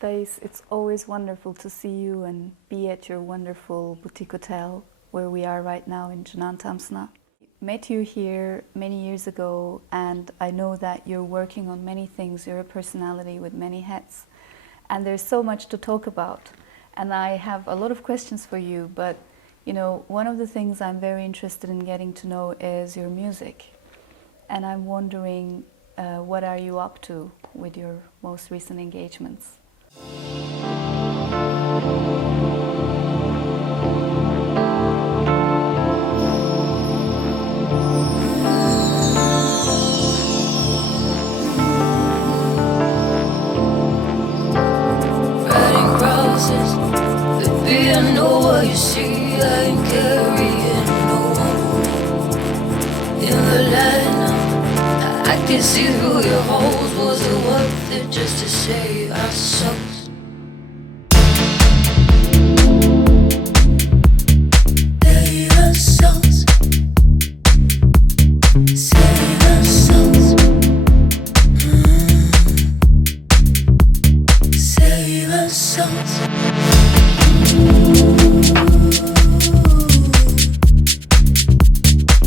Thais, it's always wonderful to see you and be at your wonderful boutique hotel where we are right now in Jnane Tamsna. Met you here many years ago, and I know that you're working on many things. You're a personality with many hats, and there's so much to talk about. And I have a lot of questions for you, but you know, one of the things I'm very interested in getting to know is your music. And I'm wondering, what are you up to with your most recent engagements? Riding crosses, baby, I know what you see. I ain't carrying no one in the line. I can see through your holes. Was it worth it just to save our souls? Save our souls. Save our souls. Save our souls.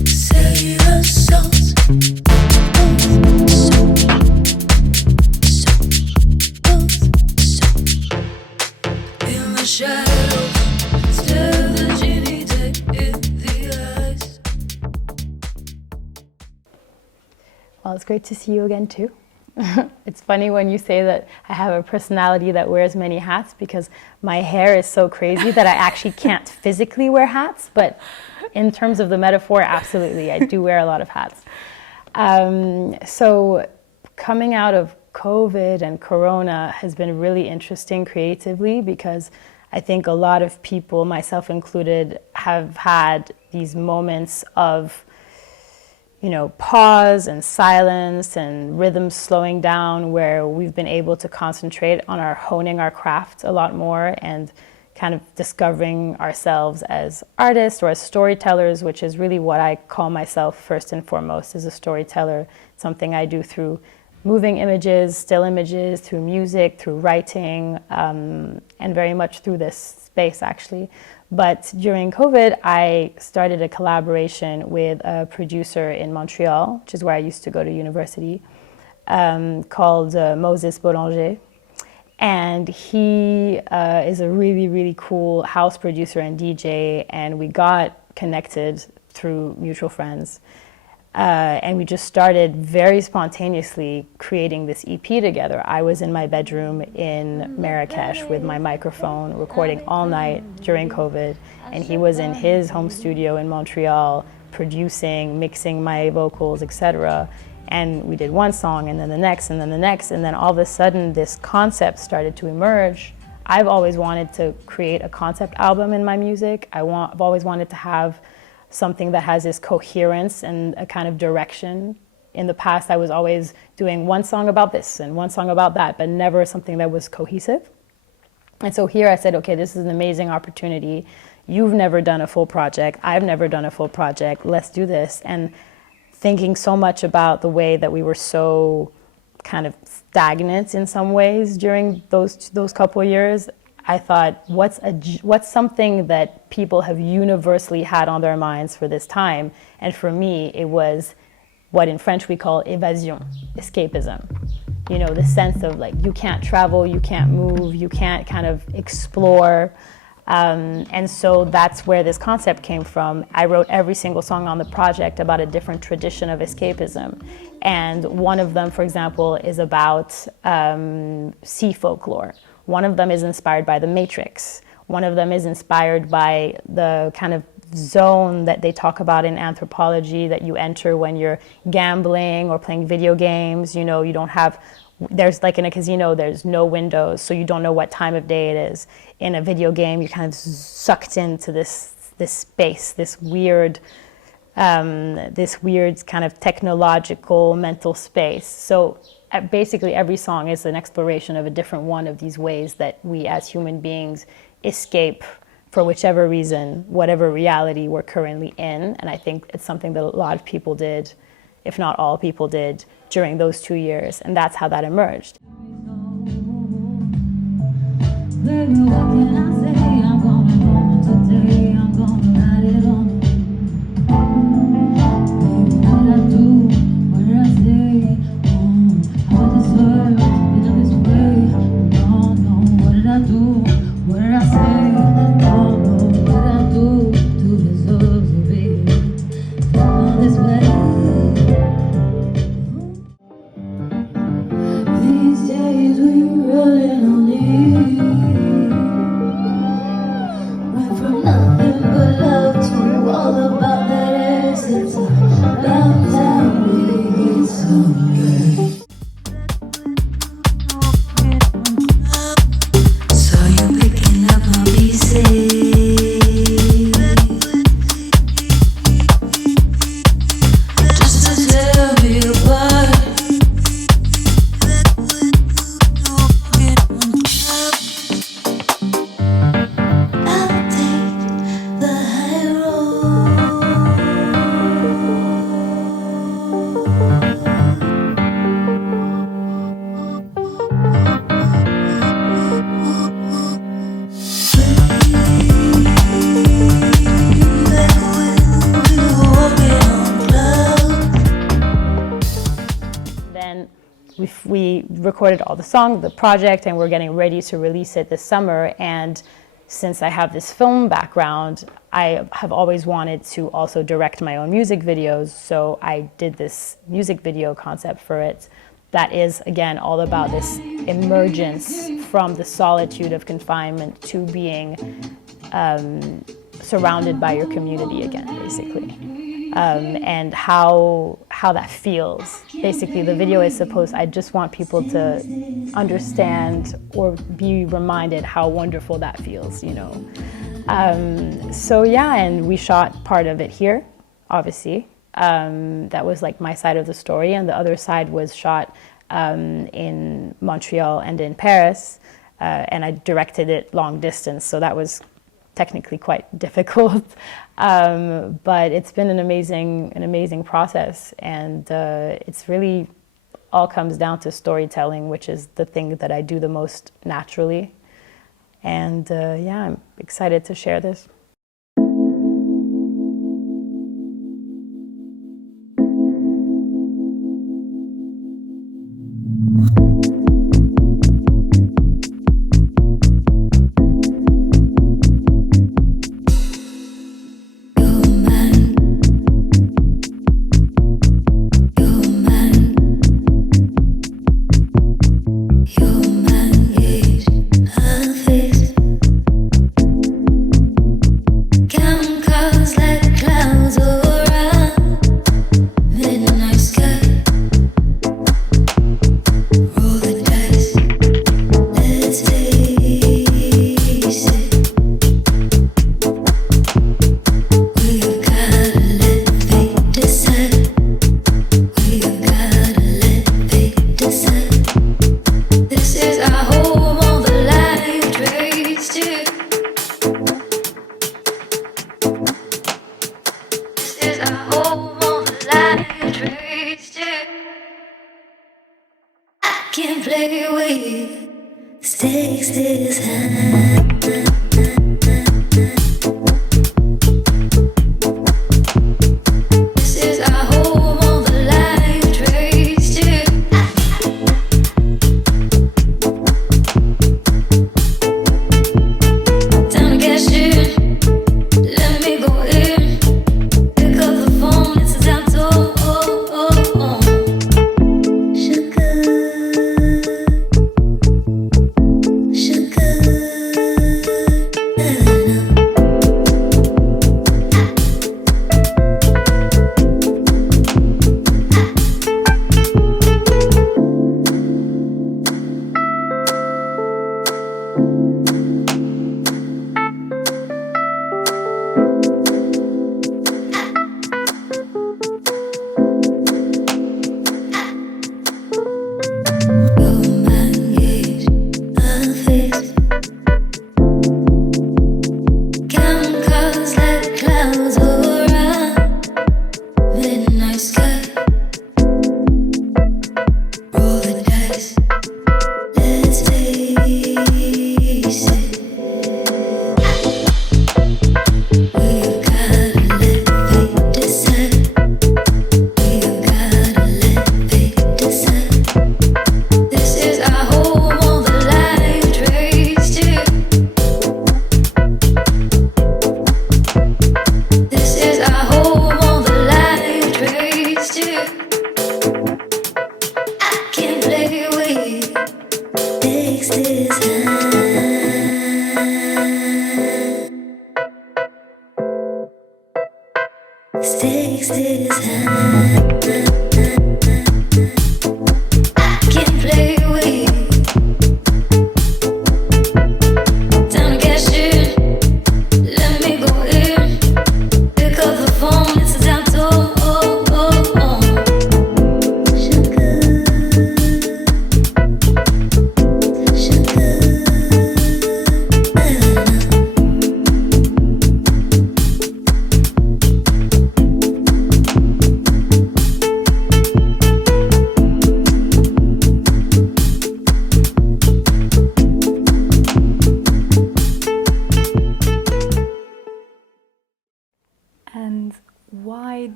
Save our souls. In the shadows, stare the genie dead in the eyes. Well, it's great to see you again too. It's funny when you say that I have a personality that wears many hats, because my hair is so crazy that I actually can't physically wear hats, but in terms of the metaphor, absolutely, I do wear a lot of hats. So coming out of COVID and Corona has been really interesting creatively, because I think a lot of people, myself included, have had these moments of, you know, pause and silence and rhythms slowing down, where we've been able to concentrate on honing our craft a lot more and kind of discovering ourselves as artists or as storytellers, which is really what I call myself first and foremost, as a storyteller. Something I do through moving images, still images, through music, through writing, and very much through this space actually. But during COVID, I started a collaboration with a producer in Montreal, which is where I used to go to university, called Moses Boulanger. And he is a really, really cool house producer and DJ, and we got connected through mutual friends. And we just started very spontaneously creating this EP together. I was in my bedroom in Marrakech with my microphone, recording all night during COVID, and he was in his home studio in Montreal, producing, mixing my vocals, etc. And we did one song, and then the next, and then the next, and then all of a sudden this concept started to emerge. I've always wanted to create a concept album in my music. I've always wanted to have something that has this coherence and a kind of direction. In the past, I was always doing one song about this and one song about that, but never something that was cohesive. And so here I said, okay, this is an amazing opportunity. You've never done a full project. I've never done a full project. Let's do this. And thinking so much about the way that we were so kind of stagnant in some ways during those couple of years, I thought, what's something that people have universally had on their minds for this time? And for me, it was what in French we call évasion, escapism. You know, the sense of like, you can't travel, you can't move, you can't kind of explore. And so that's where this concept came from. I wrote every single song on the project about a different tradition of escapism. And one of them, for example, is about sea folklore. One of them is inspired by The Matrix. One of them is inspired by the kind of zone that they talk about in anthropology that you enter when you're gambling or playing video games. You know, you don't have, there's like in a casino, there's no windows, so you don't know what time of day it is. In a video game, you're kind of sucked into this space, this weird kind of technological mental space. So basically every song is an exploration of a different one of these ways that we as human beings escape for whichever reason, whatever reality we're currently in. And I think it's something that a lot of people did, if not all people did, during those 2 years. And that's how that emerged. Baby, what can I say? I'm gonna go on today. I'm gonna ride it on. Baby, what I do, what did I say? I would deserve it in this way. No, no, what did I do? What did I say? No, no, what did I do to deserve it, baby? Feel this way. These days we really don't need. Went from nothing but love to all about that essence. About time we get someday. Saw you picking up my pieces. Just to tear me apart. I'll take the high road. Then we recorded all the songs, the project, and we're getting ready to release it this summer. And since I have this film background, I have always wanted to also direct my own music videos. So I did this music video concept for it that is, again, all about this emergence from the solitude of confinement to being surrounded by your community again, basically. And how that feels. Basically, the video is I just want people to understand or be reminded how wonderful that feels, you know. So yeah, and we shot part of it here, obviously. That was like my side of the story, and the other side was shot in Montreal and in Paris, and I directed it long distance, so that was technically quite difficult, but it's been an amazing process, and it's really all comes down to storytelling, which is the thing that I do the most naturally, and yeah, I'm excited to share this. Can't play with stakes this high. This is our home on the life trace to. Time to cash in. Let me go in. Pick up the phone. It's time to. Sugar.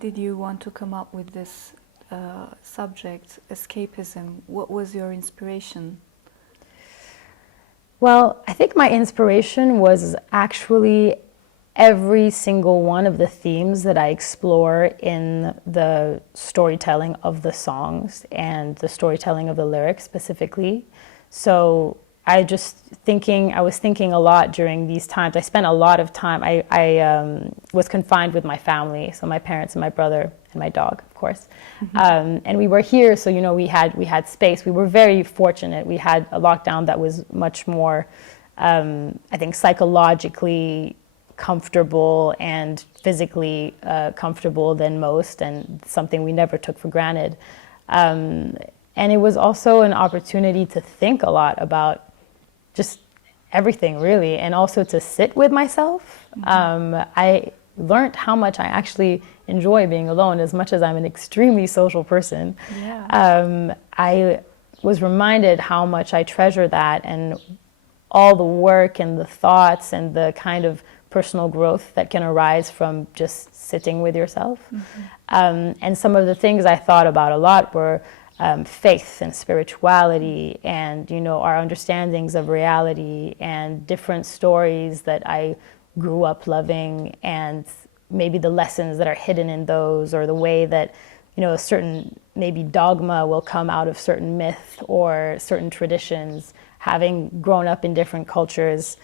did you want to come up with this subject, escapism? What was your inspiration? Well, I think my inspiration was actually every single one of the themes that I explore in the storytelling of the songs and the storytelling of the lyrics specifically. So I was thinking a lot during these times. I spent a lot of time, I was confined with my family, so my parents and my brother and my dog, of course. And we were here, so we had space. We were very fortunate. We had a lockdown that was much more, I think, psychologically comfortable and physically comfortable than most, and something we never took for granted. And it was also an opportunity to think a lot about just everything, really, and also to sit with myself. I learned how much I actually enjoy being alone, as much as I'm an extremely social person. Yeah. I was reminded how much I treasure that, and all the work and the thoughts and the kind of personal growth that can arise from just sitting with yourself. And some of the things I thought about a lot were faith and spirituality, and our understandings of reality, and different stories that I grew up loving, and maybe the lessons that are hidden in those, or the way that a certain maybe dogma will come out of certain myth or certain traditions. Having grown up in different cultures,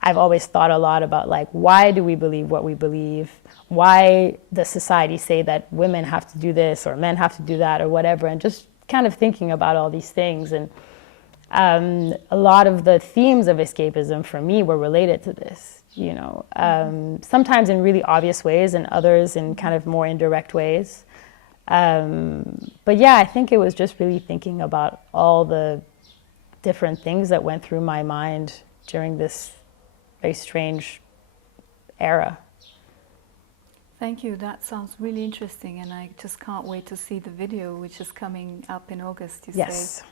I've always thought a lot about, like, why do we believe what we believe? Why does society say that women have to do this or men have to do that or whatever? And just kind of thinking about all these things. And a lot of the themes of escapism for me were related to this, sometimes in really obvious ways and others in kind of more indirect ways. But yeah, I think it was just really thinking about all the different things that went through my mind during this very strange era. Thank you. That sounds really interesting, and I just can't wait to see the video, which is coming up in August, you say.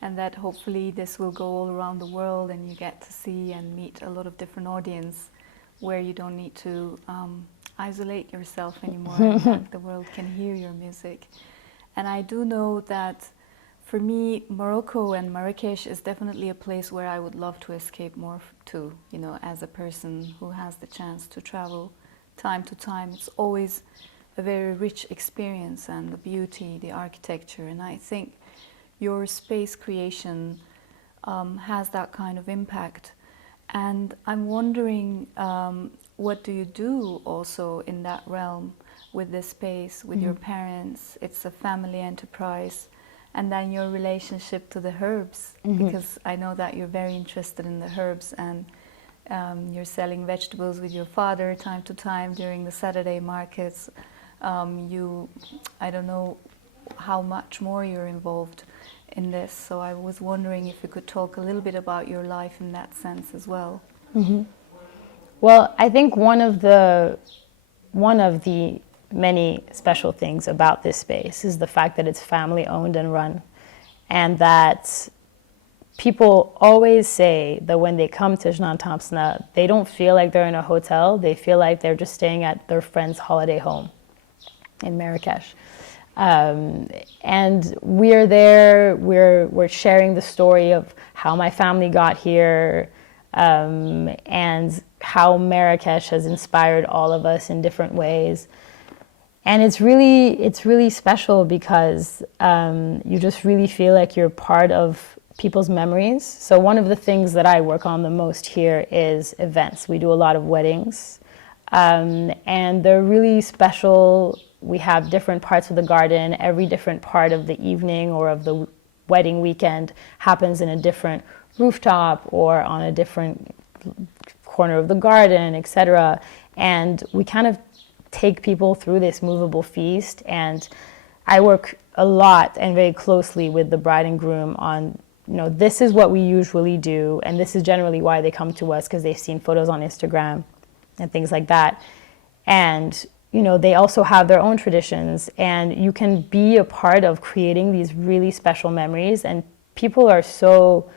And that hopefully this will go all around the world, and you get to see and meet a lot of different audience where you don't need to isolate yourself anymore, and that the world can hear your music. And I do know that for me, Morocco and Marrakech is definitely a place where I would love to escape more to, as a person who has the chance to travel time to time. It's always a very rich experience, and the beauty, the architecture, and I think your space creation has that kind of impact. And I'm wondering, what do you do also in that realm with this space, with your parents? It's a family enterprise. And then your relationship to the herbs, because I know that you're very interested in the herbs, and you're selling vegetables with your father time to time during the Saturday markets. I don't know how much more you're involved in this, so I was wondering if you could talk a little bit about your life in that sense as well. Well, I think one of the many special things about this space is the fact that it's family owned and run, and that people always say that when they come to Jnane Tamsna, they don't feel like they're in a hotel, they feel like they're just staying at their friend's holiday home in Marrakech. And we're there, we're sharing the story of how my family got here, and how Marrakech has inspired all of us in different ways. And it's really special because you just really feel like you're part of people's memories. So one of the things that I work on the most here is events. We do a lot of weddings, and they're really special. We have different parts of the garden. Every different part of the evening or of the wedding weekend happens in a different rooftop or on a different corner of the garden, etc. And we kind of take people through this movable feast, and I work a lot and very closely with the bride and groom on, this is what we usually do, and this is generally why they come to us, because they've seen photos on Instagram and things like that. And they also have their own traditions, and you can be a part of creating these really special memories, and people are so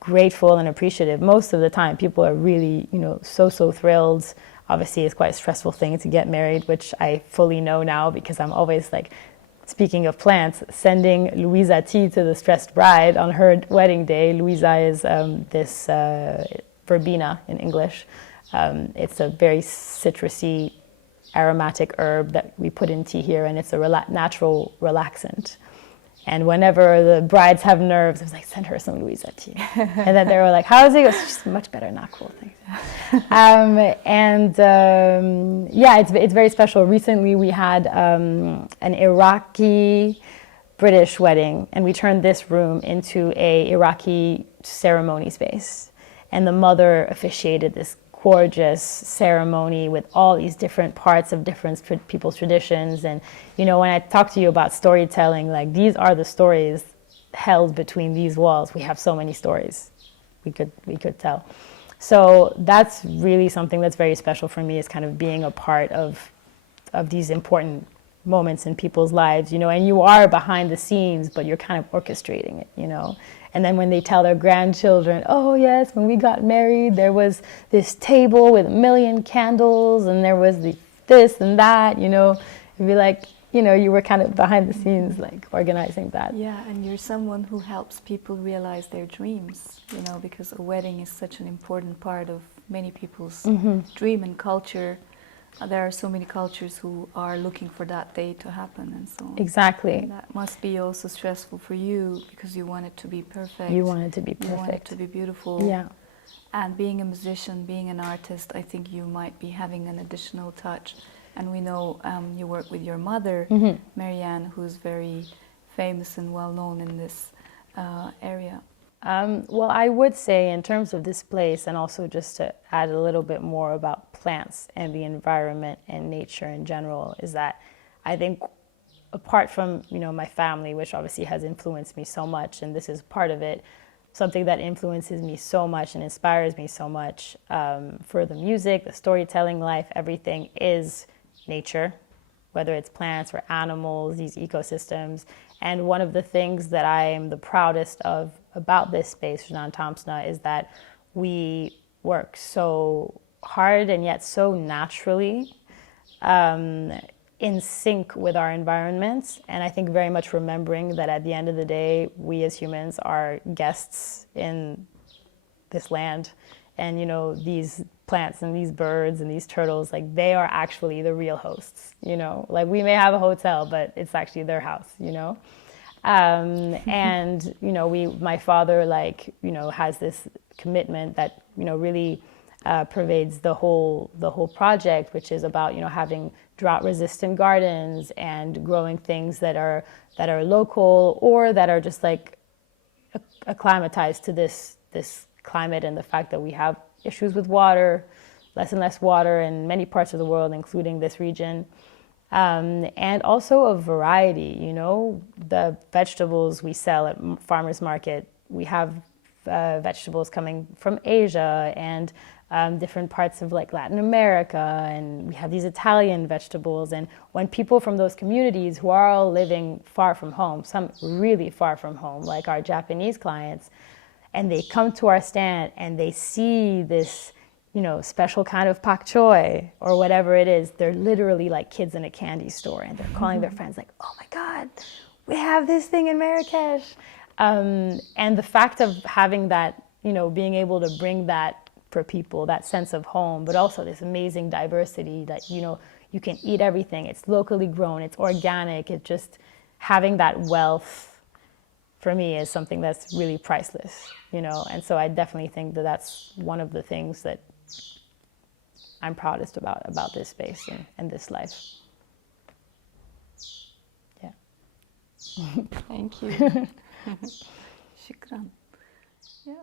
grateful and appreciative. Most of the time, people are really, so thrilled. obviously it's quite a stressful thing to get married, which I fully know now because I'm always like, speaking of plants, sending Louisa tea to the stressed bride on her wedding day. Louisa is this verbena in English. It's a very citrusy, aromatic herb that we put in tea here, and it's a natural relaxant. And whenever the brides have nerves, I was like, send her some Louisa tea. And then they were like, how is it? She's much better, not cool, thanks. Yeah, it's very special. Recently we had an Iraqi-British wedding, and we turned this room into a Iraqi ceremony space. And the mother officiated this gorgeous ceremony with all these different parts of different people's traditions. And when I talk to you about storytelling, like these are the stories held between these walls. We have so many stories we could tell. So that's really something that's very special for me, is kind of being a part of these important moments in people's lives, and you are behind the scenes, but you're kind of orchestrating it, And then when they tell their grandchildren, oh yes, when we got married, there was this table with 1 million candles, and there was this and that, it'd be like, you were kind of behind the scenes, like organizing that. Yeah, and you're someone who helps people realize their dreams, because a wedding is such an important part of many people's dream and culture. There are so many cultures who are looking for that day to happen, and so exactly. And that must be also stressful for you, because you want it to be perfect. You want it to be perfect. You want it to be beautiful. Yeah. And being a musician, being an artist, I think you might be having an additional touch. And we know you work with your mother, Marianne, who's very famous and well known in this area. Well, I would say in terms of this place, and also just to add a little bit more about plants and the environment and nature in general, is that I think apart from, my family, which obviously has influenced me so much, and this is part of it, something that influences me so much and inspires me so much for the music, the storytelling life, everything is nature, whether it's plants or animals, these ecosystems. And one of the things that I am the proudest of about this space, Jnane Tamsna, is that we work so hard and yet so naturally in sync with our environments. And I think very much remembering that at the end of the day, we as humans are guests in this land. And, these plants and these birds and these turtles, like they are actually the real hosts, like we may have a hotel, but it's actually their house, and, my father, has this commitment that, really pervades the whole project, which is about, having drought-resistant gardens and growing things that are local, or that are just like acclimatized to this climate, and the fact that we have issues with water, less and less water in many parts of the world, including this region. And also a variety, the vegetables we sell at farmers market. We have vegetables coming from Asia and different parts of Latin America, and we have these Italian vegetables. And when people from those communities who are all living far from home, some really far from home, like our Japanese clients, and they come to our stand and they see this, special kind of pak choi or whatever it is, they're literally like kids in a candy store, and they're calling their friends like, oh my God, we have this thing in Marrakech. And the fact of having that, being able to bring that for people, that sense of home, but also this amazing diversity that, you can eat everything. It's locally grown, it's organic, it's just having that wealth for me is something that's really priceless, and so I definitely think that that's one of the things that I'm proudest about this space and this life. Yeah. Thank you. Shukran. Yeah.